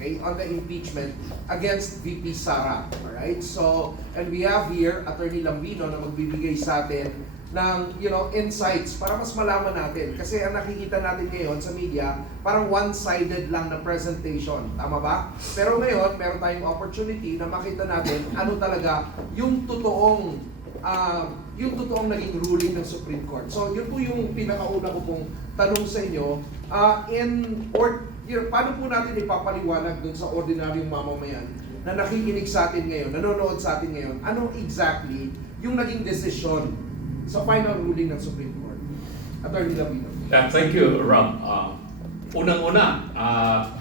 okay, on the impeachment against VP Sara. Alright? So, and we have here Atty. Lambino na magbibigay sa atin ng, insights para mas malaman natin. Kasi ang nakikita natin ngayon sa media, parang one-sided lang na presentation. Tama ba? Pero ngayon, meron tayong opportunity na makita natin ano talaga yung totoong naging ruling ng Supreme Court. So, yun po yung pinakauna ko pong tanong sa inyo. Paano po natin ipapaliwanag dun sa ordinaryong mamamayan na nakikinig sa atin ngayon, nanonood sa atin ngayon, ano exactly yung naging decision sa final ruling ng Supreme Court? Atty. Lambino. Thank you, Rob. Unang-una,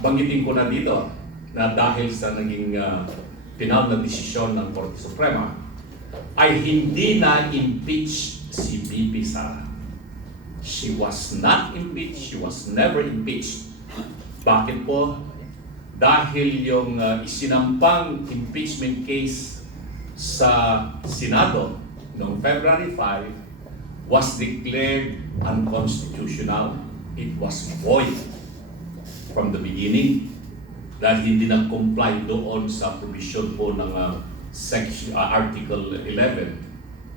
banggitin ko na dito na dahil sa naging final na desisyon ng Korte Suprema, ay hindi na-impeach si VP Sara. She was not impeached. She was never impeached. Bakit po? Dahil yung isinampang impeachment case sa Senado noong February 5 was declared unconstitutional. It was void from the beginning dahil hindi nag-comply doon sa provision po ng Article 11,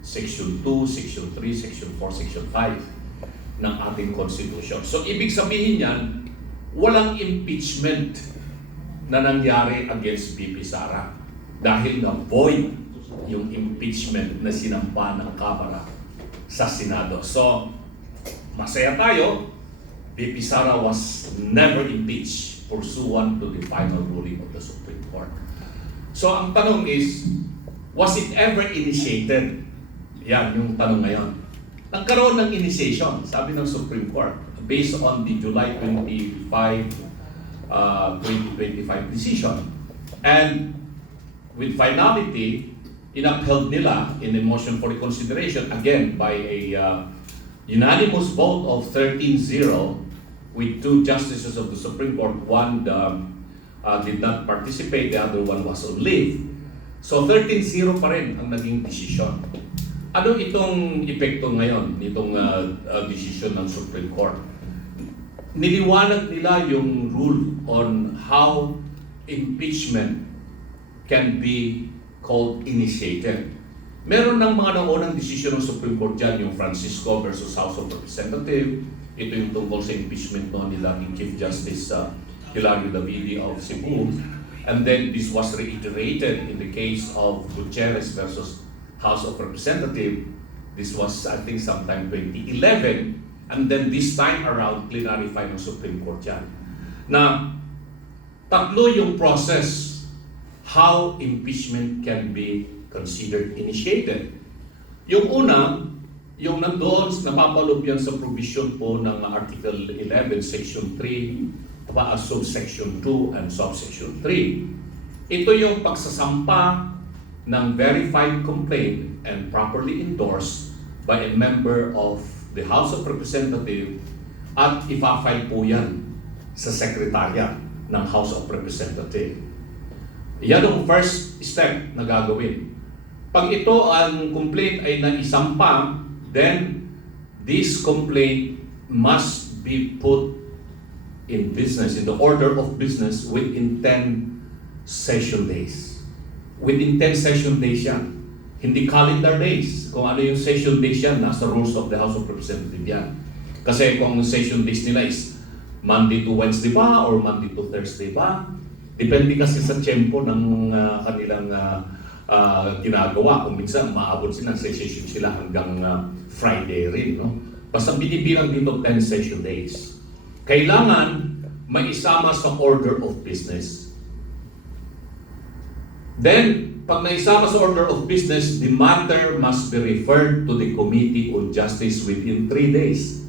Section 2, Section 3, Section 4, Section 5 ng ating Constitution. So, ibig sabihin yan, walang impeachment na nangyari against VP Sara dahil na void yung impeachment na sinampa ng Kamara sa Senado. So, masaya tayo, VP Sara was never impeached pursuant to the final ruling of the Supreme Court. So, ang tanong is, was it ever initiated? Yan yung tanong ngayon. Nagkaroon ng initiation, sabi ng Supreme Court, based on the July 2025 decision. And with finality, inapheld nila in a motion for reconsideration, again, by a unanimous vote of 13-0, with 2 justices of the Supreme Court. One did not participate, the other one was on leave. So 13-0 pa rin ang naging desisyon. Ano itong epekto ngayon, nitong desisyon ng Supreme Court? Niliwanag nila yung rule on how impeachment can be called initiated. Meron ng mga naunang desisyon ng Supreme Court dyan, yung Francisco versus House of Representatives. Ito yung tungkol sa impeachment noon nila ni Chief Justice Hilario Davidi of Cebu. And then this was reiterated in the case of Gutierrez versus House of Representatives. This was, I think, sometime 2011. And then this time around, clarified ng Supreme Court yan. Na tatlo yung process how impeachment can be considered initiated. Yung una, yung nandoon, napapaloob yan sa provision po ng Article 11, Section 3, subsection 2 and subsection 3. Ito yung pagsasampa ng verified complaint and properly endorsed by a member of the House of Representatives at ipa-file po yan sa Sekretarya ng House of Representatives. Yan ang first step na gagawin. Pag ito ang complaint ay naisampa, then this complaint must be put in business, in the order of business within 10 session days. Within 10 session days yan. Hindi calendar days. Kung ano yung session days yan, nasa rules of the House of Representatives yan. Kasi kung ang session days nila is Monday to Wednesday ba or Monday to Thursday ba, depende kasi sa tempo ng kanilang ginagawa. Kung minsan maabot sila, session sila hanggang Friday rin. No? Basta binibilang dito 10 session days. Kailangan maisama sa order of business. Then, pag naisama sa order of business, the matter must be referred to the Committee on Justice within 3 days.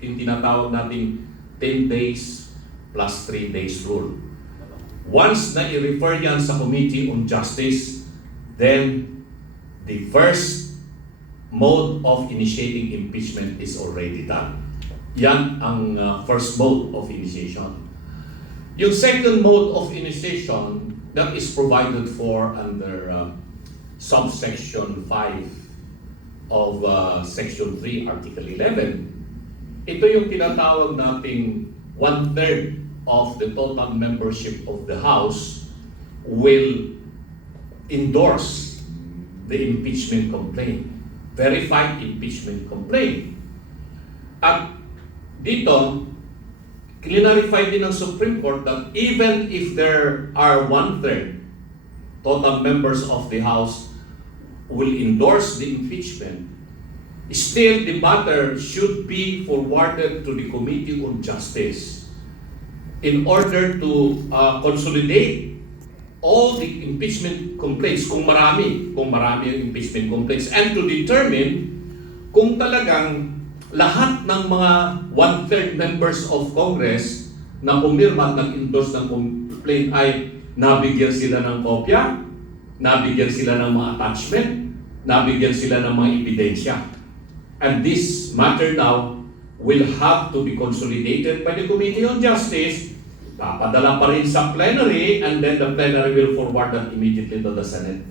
Yung tinatawag nating 10 days plus 3 days rule. Once na i-refer yan sa Committee on Justice, then the first mode of initiating impeachment is already done. Yan ang first mode of initiation. Yung second mode of initiation that is provided for under subsection 5 of section 3, article 11, ito yung tinatawag nating 1/3 of the total membership of the House will endorse the impeachment complaint, verified impeachment complaint. At dito, clarify din ng Supreme Court that even if there are 1/3 total members of the House will endorse the impeachment, still the matter should be forwarded to the Committee on Justice in order to consolidate all the impeachment complaints, kung marami yung impeachment complaints, and to determine kung talagang lahat ng mga 1/3 members of Congress na pumirma at nag-endorse ng complaint ay nabigyan sila ng kopya, nabigyan sila ng mga attachment, nabigyan sila ng mga ebidensya. And this matter now will have to be consolidated by the Committee on Justice, papadala pa rin sa plenary, and then the plenary will forward that immediately to the Senate,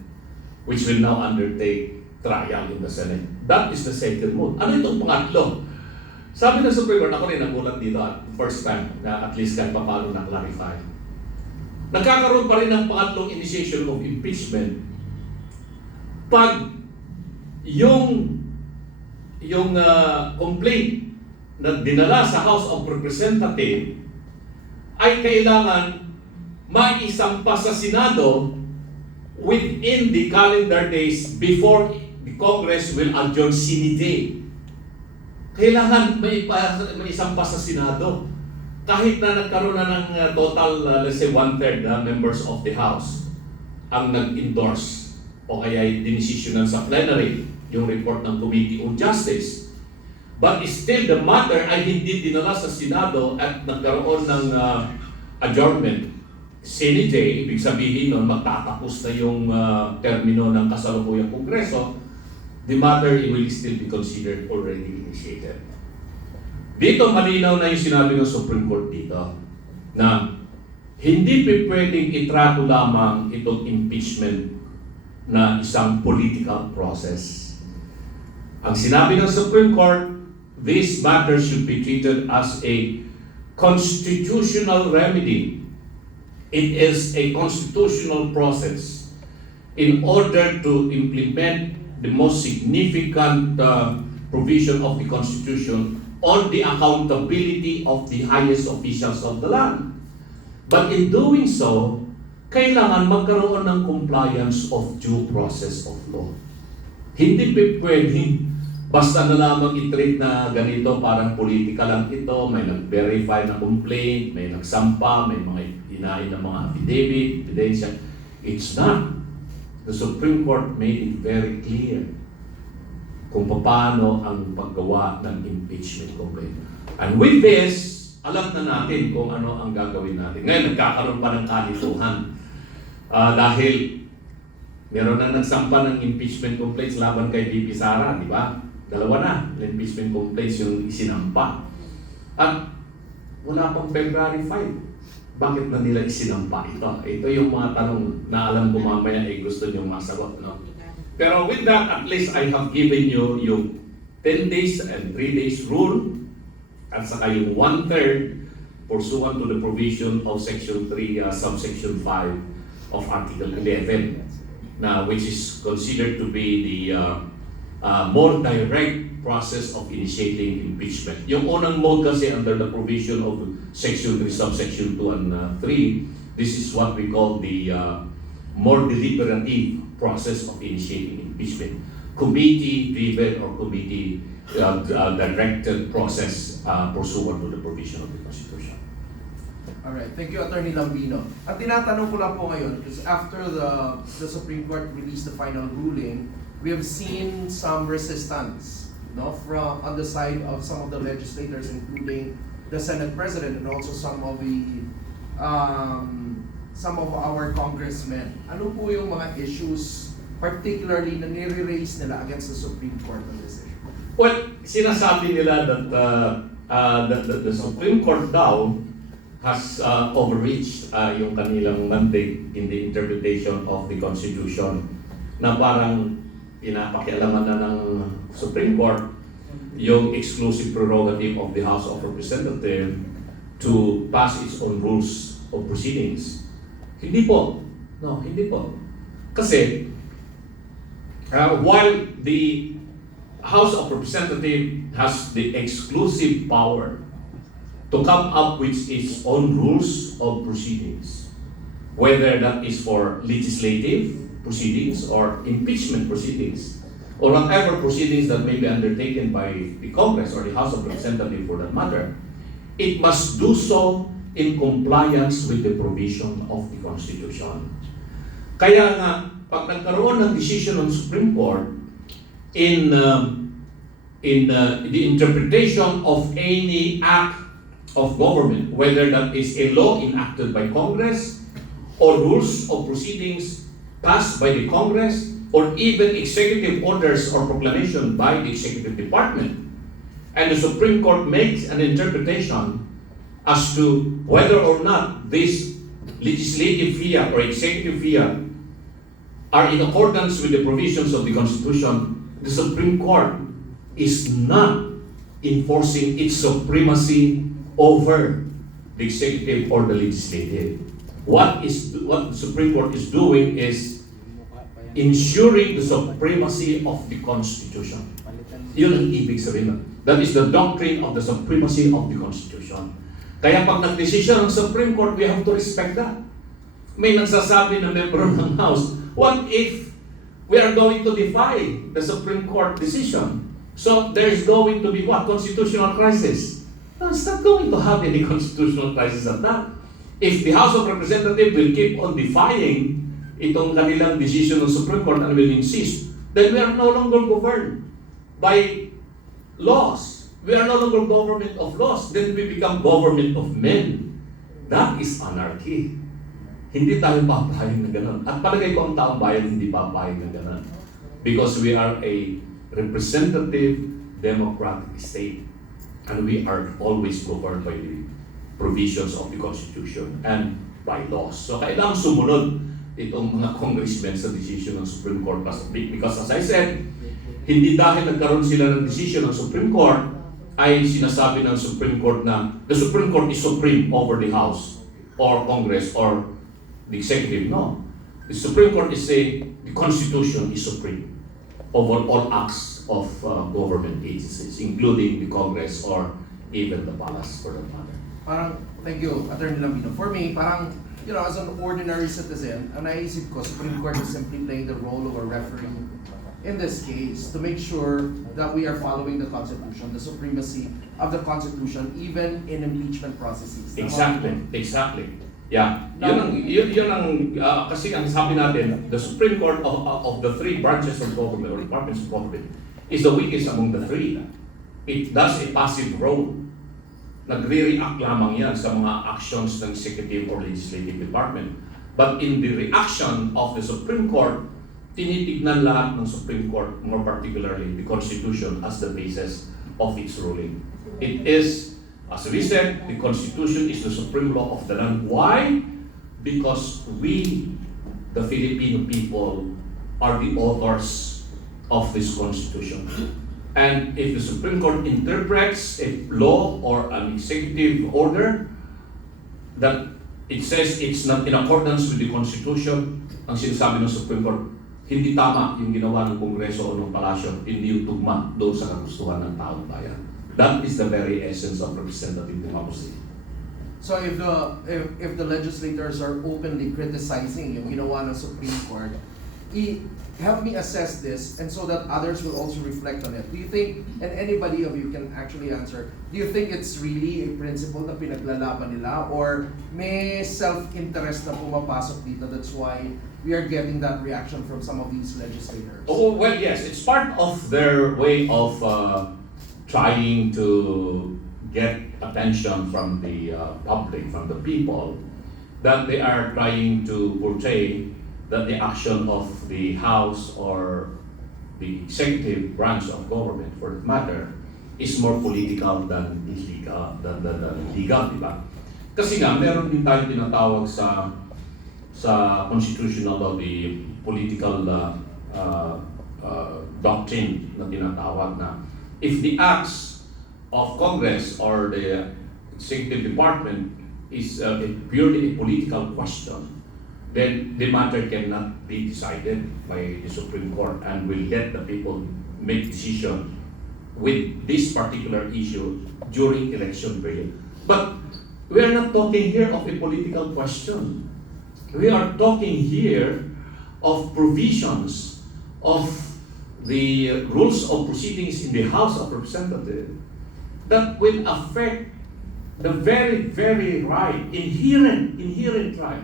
which will now undertake trial in the Senate. That is the second mode. Ano itong pangatlo? Sabi ng Supreme Court, ako rin nagulat dito at first time na at least kahit pa paano na-clarify. Nagkakaroon pa rin ng pangatlong initiation of impeachment pag yung complaint na dinala sa House of Representatives ay kailangan maisampa sa Senado within the calendar days before the Congress will adjourn sine die. Kailangan maisampa sa Senado. Kahit na nagkaroon na ng total, let's say 1/3 members of the House ang nag-endorse o kaya dinesisyonan sa plenary yung report ng Committee on Justice. But still the matter ay hindi dinala sa Senado at nagkaroon ng adjournment. Sine die, ibig sabihin nun magtatapos na yung termino ng kasalukuyang Kongreso, the matter will still be considered already initiated. Dito malinaw na yung sinabi ng Supreme Court dito na hindi pwedeng itrato lamang itong impeachment na isang political process. Ang sinabi ng Supreme Court, this matter should be treated as a constitutional remedy. It is a constitutional process in order to implement the most significant provision of the Constitution on the accountability of the highest officials of the land. But in doing so, kailangan magkaroon ng compliance of due process of law. Hindi pwedeng basta na lamang i-treat na ganito, parang politika lang ito, may nag-verify na complaint, may nagsampa, may mga inain na mga affidavit, ebidensya. It's not. The Supreme Court made it very clear kung paano ang paggawa ng impeachment complaint. And with this, alam na natin kung ano ang gagawin natin. Ngayon, nagkakaroon pa ng kalituhan. Dahil meron na nagsampa ng impeachment complaints laban kay VP Sara, di ba? Dalawa na, impeachment complaints yung isinampa. At wala pang February 5. Bakit na nila isinampa ito? Ito yung mga tanong na alam ko mamaya ay gusto nyo masagot, no? Pero with that, at least I have given you yung 10 days and 3 days rule at saka yung 1/3 pursuant to the provision of Section 3, Subsection 5 of Article 11, na which is considered to be the more direct process of initiating impeachment. Yung unang mode kasi under the provision of Section 3, Subsection 2 and 3, this is what we call the more deliberative process of initiating impeachment. Committee-driven or committee-directed process pursuant to the provision of the Constitution. Alright, thank you, Attorney Lambino. At tinatanong ko lang po ngayon, because after the Supreme Court released the final ruling, we have seen some resistance, no, from on the side of some of the legislators, including the Senate President and also some of our congressmen. Ano po yung mga issues, particularly na nire-raise nila against the Supreme Court on this issue? Well, sinasabi nila that the Supreme Court daw has overreached yung kanilang mandate in the interpretation of the Constitution, na parang pinapakialaman na ng Supreme Court yung exclusive prerogative of the House of Representatives to pass its own rules of proceedings. Hindi po. No, hindi po. Kasi, while the House of Representatives has the exclusive power to come up with its own rules of proceedings, whether that is for legislative proceedings or impeachment proceedings, or whatever proceedings that may be undertaken by the Congress or the House of Representatives for that matter, it must do so in compliance with the provision of the Constitution. Kaya nga, pag nagkaroon ng decision ng Supreme Court in the interpretation of any act of government, whether that is a law enacted by Congress or rules of proceedings passed by the Congress or even executive orders or proclamation by the executive department, and the Supreme Court makes an interpretation as to whether or not this legislative via or executive via are in accordance with the provisions of the Constitution, the Supreme Court is not enforcing its supremacy over the executive or the legislative. What the Supreme Court is doing is ensuring the supremacy of the Constitution. Yun ang ibig sabihin. That is the doctrine of the supremacy of the Constitution. Kaya pag nag-desisyon ng Supreme Court, we have to respect that. May nagsasabi na member ng House, what if we are going to defy the Supreme Court decision? So there's going to be what? Constitutional crisis. No, it's not going to have any constitutional crisis at that. If the House of Representatives will keep on defying itong kanilang decision ng Supreme Court and will insist, then we are no longer governed by laws. We are no longer government of laws. Then we become government of men. That is anarchy. Hindi tayo papayag na gano'n. At palagay ko ang taong bayan hindi papayag na gano'n. Because we are a representative democratic state. And we are always governed by the provisions of the Constitution and by laws. So kailangan sumunod itong mga congressmen sa decision ng Supreme Court last week. Because as I said, hindi dahil nagkaroon sila ng decision ng Supreme Court, ay sinasabi ng Supreme Court na the Supreme Court is supreme over the House or Congress or the Executive. No. The Supreme Court is saying the Constitution is supreme over all acts of government agencies, including the Congress or even the Palace for that matter. Parang, thank you, Atty. Lambino. For me, parang, you know, as an ordinary citizen, ang naisip ko, Supreme Court is simply playing the role of a referee in this case to make sure that we are following the Constitution, the supremacy of the Constitution, even in impeachment processes. Exactly. Yeah. Yun ang kasi ang sabi natin, the Supreme Court of the three branches of government or departments of government is the weakest among the three. It does a passive role. Nagre-react lamang yan sa mga actions ng executive or legislative department. But in the reaction of the Supreme Court, tinitignan lahat ng Supreme Court, more particularly the Constitution, as the basis of its ruling. It is, as we said, the Constitution is the supreme law of the land. Why? Because we, the Filipino people, are the authors of this Constitution. And if the Supreme Court interprets a law or an executive order that it says it's not in accordance with the Constitution, ang sinasabi ng Supreme Court, hindi tama yung ginawa ng Kongreso o ng Palasyo, hindi yung tugma doon sa kagustuhan ng taong bayan. That is the very essence of representative democracy. So if the legislators are openly criticizing yung ginawa ng Supreme Court, help me assess this, and so that others will also reflect on it. Do you think, and anybody of you can actually answer, do you think it's really a principle na pinaglalaban nila, or may self-interest na pumapasok dito? That's why we are getting that reaction from some of these legislators. Oh, well, yes, it's part of their way of trying to get attention from the public, from the people, that they are trying to portray that the action of the House or the executive branch of government, for that matter, is more political than illegal, than legal, di ba? Kasi nga, meron din tayong tinatawag sa constitutional law, the political doctrine na tinatawag na if the acts of Congress or the executive department is purely a political question, then the matter cannot be decided by the Supreme Court and will let the people make decisions with this particular issue during election period. But we are not talking here of a political question. We are talking here of provisions of the rules of proceedings in the House of Representatives that will affect the very, very right, inherent right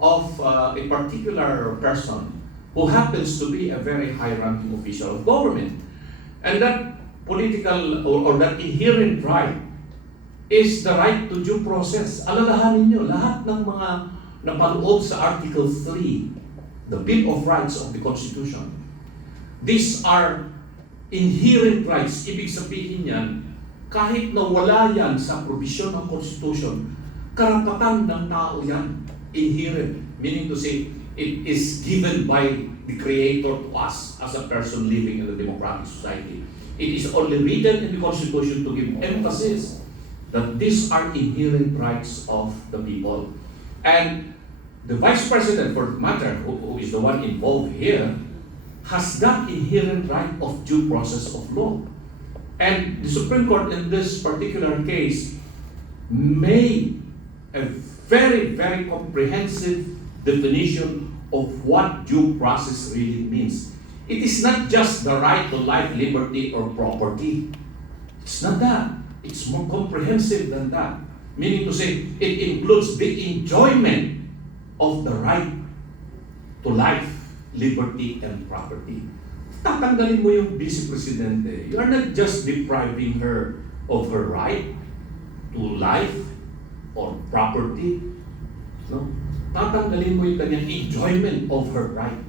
of a particular person who happens to be a very high-ranking official of government. And that political or that inherent right is the right to due process. Alalahanin nyo, lahat ng mga napaloob sa Article 3, the Bill of Rights of the Constitution, these are inherent rights. Ibig sabihin yan, kahit na wala yan sa provision ng Constitution, karapatan ng tao yan. Inherent, meaning to say, it is given by the Creator to us as a person living in a democratic society. It is only written in the Constitution to give emphasis that these are inherent rights of the people. And the Vice President, for that matter, who is the one involved here, has that inherent right of due process of law. And the Supreme Court in this particular case made a very, very comprehensive definition of what due process really means. It is not just the right to life, liberty, or property. It's not that. It's more comprehensive than that. Meaning to say, it includes the enjoyment of the right to life, liberty, and property. Tatanggalin mo yung Vice Presidente. You are not just depriving her of her right to life or property. No? Tatanggalin mo yung kanyang enjoyment of her right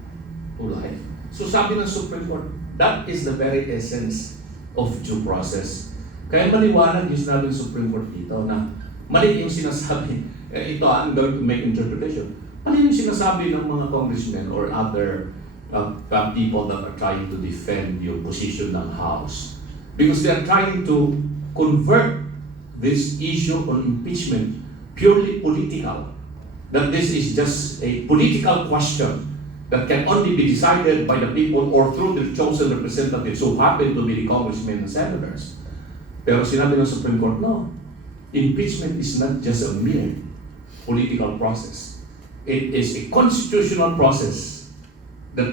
to life. So sabi ng Supreme Court, that is the very essence of due process. Kaya maliwanag yung sinabi ng Supreme Court dito na mali yung sinasabi. Ito, I'm going to make interpretation. Mali yung sinasabi ng mga congressmen or other people that are trying to defend the opposition ng House. Because they are trying to convert this issue on impeachment purely political. That this is just a political question that can only be decided by the people or through the chosen representatives who happen to be the congressmen and senators. Pero sinabi ng Supreme Court, no. Impeachment is not just a mere political process. It is a constitutional process that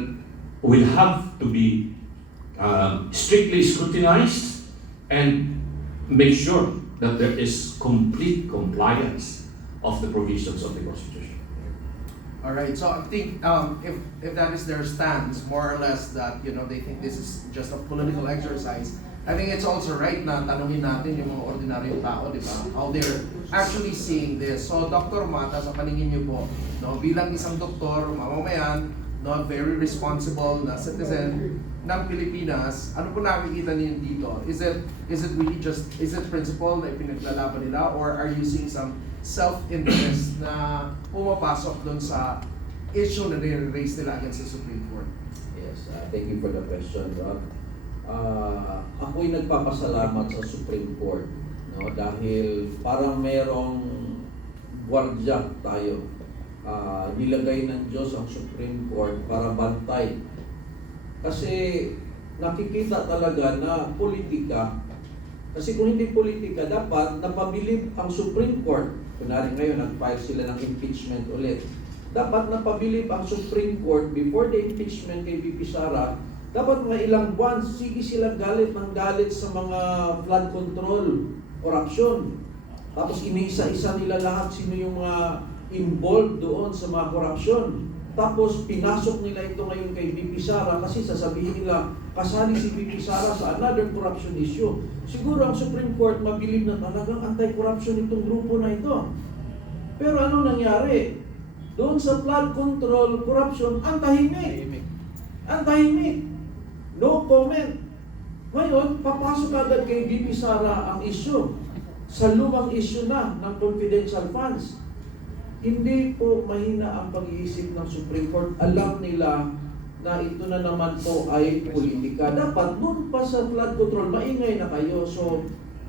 will have to be strictly scrutinized and make sure that there is complete compliance of the provisions of the Constitution. All right. So I think if that is their stance, more or less that they think this is just a political exercise. I think it's also right na tanungin natin yung mga ordinaryong tao, di ba? How they're actually seeing this. So Dr. Mata, sa paningin niyo po, bilang isang doktor, mamamayan, very responsible na citizen ng Pilipinas, ano po nakikita niyo dito? Is it really just principle na ipinaglalaban nila, or are you seeing some self-interest na pumapasok doon sa issue na nire-raise nila against the Supreme Court? Yes, thank you for the question, Rob. Ako'y nagpapasalamat sa Supreme Court, dahil parang merong gwardiya tayo. Nilagay ng Diyos ang Supreme Court para bantay. Kasi nakikita talaga na politika. Kasi kung hindi politika, dapat napabilib ang Supreme Court. Kunwari ngayon, nag-file sila ng impeachment ulit. Dapat napabilib ang Supreme Court before the impeachment kay VP Sara. Dapat mga ilang buwan, sige sila galit ng galit sa mga flood control, corruption. Tapos iniisa-isa nila lahat sino yung mga involved doon sa mga corruption. Tapos pinasok nila ito ngayon kay VP Sara kasi sasabihin nila kasali si VP Sara sa another corruption issue. Siguro ang Supreme Court mabilib na talagang anti-corruption itong grupo na ito. Pero ano nangyari? Doon sa flood control, corruption, ang tahimik. Ang tahimik. No comment. Ngayon, papasok agad kay VP Sara ang issue. Sa lumang issue na ng confidential funds. Hindi po mahina ang pag-iisip ng Supreme Court. Alam nila na ito na naman po ay politika. Dapat noon pa sa flood control, maingay na kayo. So,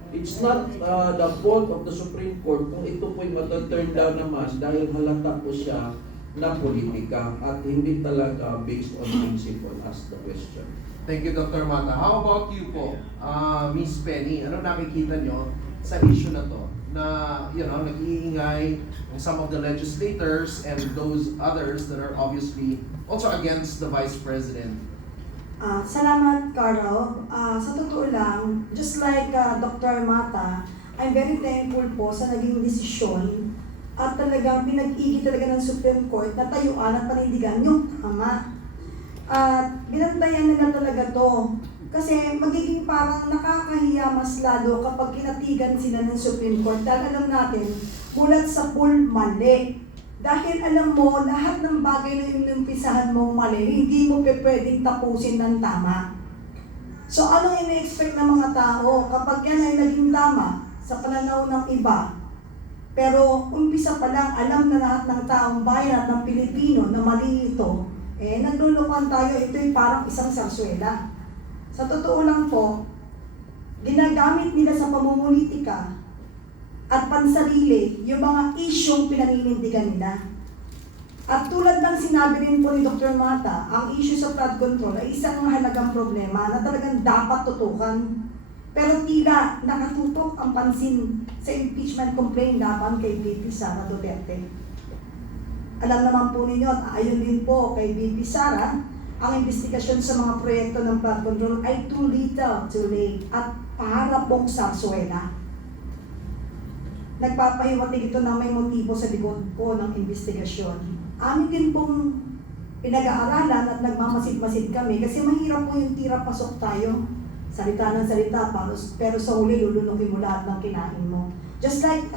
It's not the fault of the Supreme Court kung ito po'y mata-turn down naman dahil halata po siya na politika at hindi talaga based on principle as the question. Thank you, Dr. Mata. How about you po, Miss Penny? Ano nakikita nyo sa issue na to? Na, nag-iingay some of the legislators and those others that are obviously also against the Vice President. Salamat, Carl. Sa totoo lang, just like Dr. Mata, I'm very thankful po sa naging desisyon at talagang pinag-igit talaga ng Supreme Court na tayuan at panindigan yung tama. At binantayan nila talaga to. Kasi magiging parang nakakahiya mas lalo kapag kinatigan sila ng Supreme Court. Dahil alam natin, mulat sa pool mali. Dahil alam mo, lahat ng bagay na inumpisahan mong mali, hindi mo pwedeng tapusin ng tama. So anong ina-expect ng mga tao kapag yan ay naging tama sa pananaw ng iba? Pero umpisa pa lang, alam na lahat ng taong bayan at ng Pilipino na mali ito, naglulukan tayo, ito'y parang isang sarsuela. Sa totoo lang po, ginagamit nila sa pamumulitika at pansarili yung mga isyong pinaninindigan nila. At tulad ng sinabi rin po ni Dr. Mata, ang issue sa flood control ay isang mahalagang problema na talagang dapat tutukan. Pero tila nakatutok ang pansin sa impeachment complaint laban kay VP Sara Duterte. Alam naman po ninyo at ayon din po kay VP Sara, ang investigasyon sa mga proyekto ng flood control ay too little, too late at para pong sarsuela. Nagpapahiwatig ito na may motibo sa likod po ng investigasyon. Amin din pong pinag-aaralan at nagmamasid-masid kami kasi mahirap po yung tira pasok tayo. Salita ng salita, pero sa huli lulunukin mo lahat ng kinain mo. Just like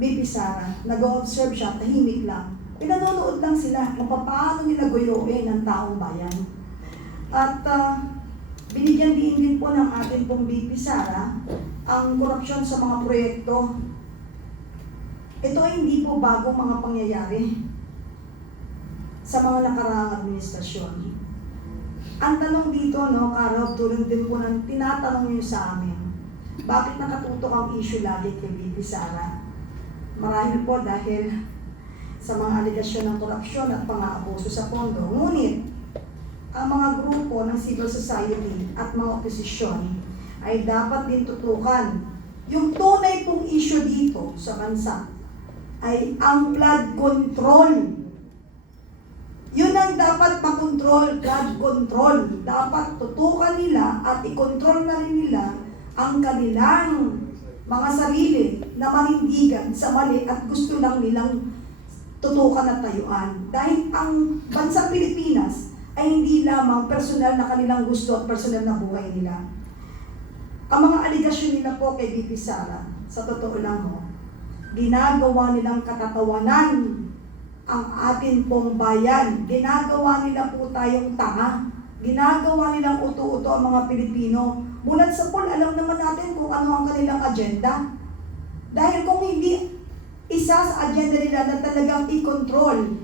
VP Sara, nag-observe siya, tahimik lang. Pinanonood lang sila kung paano nila guyuin ang taong bayan. At binigyan din po ng atin pong VP Sara ang korupsyon sa mga proyekto. Ito ay hindi po bagong mga pangyayari sa mga nakaraang administrasyon. Ang tanong dito, Karab, tulad din po ng tinatanong niyo sa amin, bakit nakatutok ang issue lagi kay VP Sara? Marahil po dahil sa mga aligasyon ng korupsyon at pang-aabuso sa pondo. Ngunit, ang mga grupo ng civil society at mga oposisyon ay dapat din tutukan. Yung tunay pong issue dito sa bansa ay ang flood control. Yun ang dapat makontrol, flood control. Dapat tutukan nila at ikontrol na rin nila ang kanilang mga sarili na manindigan sa mali at gusto lang nilang tutukan at tayuan. Dahil ang bansang Pilipinas ay hindi lamang personal na kanilang gusto at personal na buhay nila. Ang mga aligasyon nila po kay VP Sara, sa totoo lang ginagawa nilang katatawanan ang atin pong bayan. Ginagawa nila po tayong tanga. Ginagawa nilang uto-uto ang mga Pilipino. Mulat sa pool, alam naman natin kung ano ang kanilang agenda. Dahil kung hindi isa sa agenda nila na talagang i-control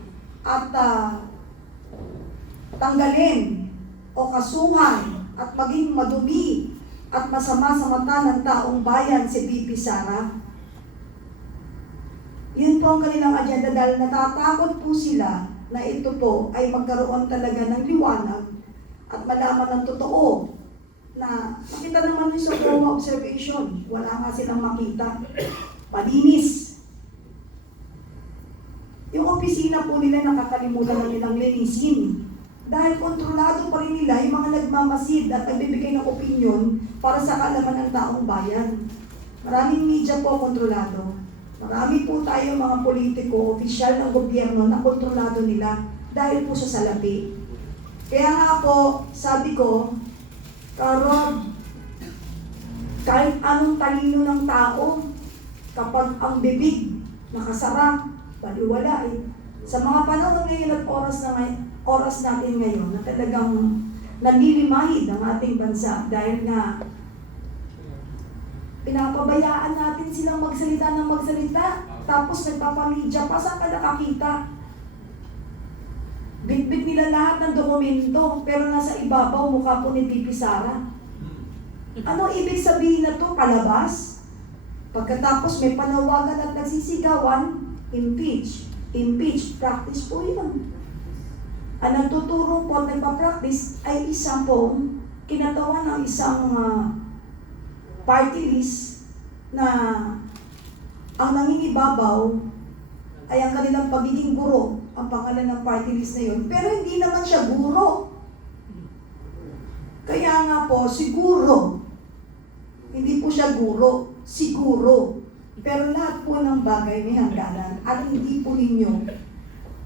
at tanggalin o kasuhan at maging madumi at masama sa mata ng taong bayan si VP Sara, yun po ang kanilang agenda dahil natatakot po sila na ito po ay magkaroon talaga ng liwanag at malaman ng totoo na makita naman yung sa buong observation. Wala nga silang makita. Malinis. Yung opisina po nila nakakalimutan na nilang linisin. Dahil kontrolado pa rin nila yung mga nagmamasid at nagbibigay ng opinion para sa kaalaman ng taong bayan. Maraming media po kontrolado. Marami po tayo mga politiko, opisyal ng gobyerno na kontrolado nila dahil po sa salapi. Kaya nga po, sabi ko, Karod, kahit anong talino ng tao, kapag ang bibig nakasara, baliwala eh. Sa mga panahon ngayon at oras natin ngayon na talagang nalilimahid ang ating bansa dahil nga pinapabayaan natin silang magsalita ng magsalita, tapos nagpapamedya pa, saan ka nakakita? Bitbit nila lahat ng dokumento, pero nasa ibabaw mukha po ni VP Sara. Ano ibig sabihin na to? Palabas? Pagkatapos may panawagan at nagsisigawan, impeach. Impeach, practice po yun. Ang nagtuturo po at nagpa-practice ay isang pong kinatawan ng isang party list na ang nangingibabaw ay ang kanilang pagiging guro, ang pangalan ng party list na yun. Pero hindi naman siya guro. Kaya nga po, siguro, hindi po siya guro, siguro. Pero lahat po ng bagay may hangganan at hindi po ninyo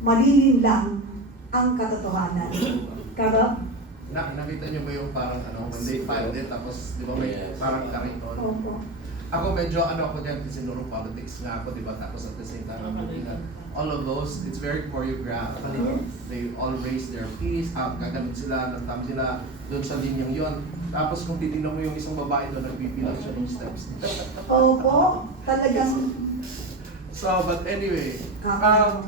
malilinlang ang katotohanan. Karab? Nakita niyo ba yung parang when they filed it, tapos di ba may Yes. parang kariton? Opo. Ako medyo ako dyan kasi politics nga ako, di ba? Tapos at the same time, I'm looking at all of those, it's very choreographed. They all raise their fees, gaganong sila, nagtam sila doon sa linyang yon. Tapos kung titignan mo yung isang babae doon, nagpipilang siya ng steps. Opo, talagang So, but anyway, kakaiba.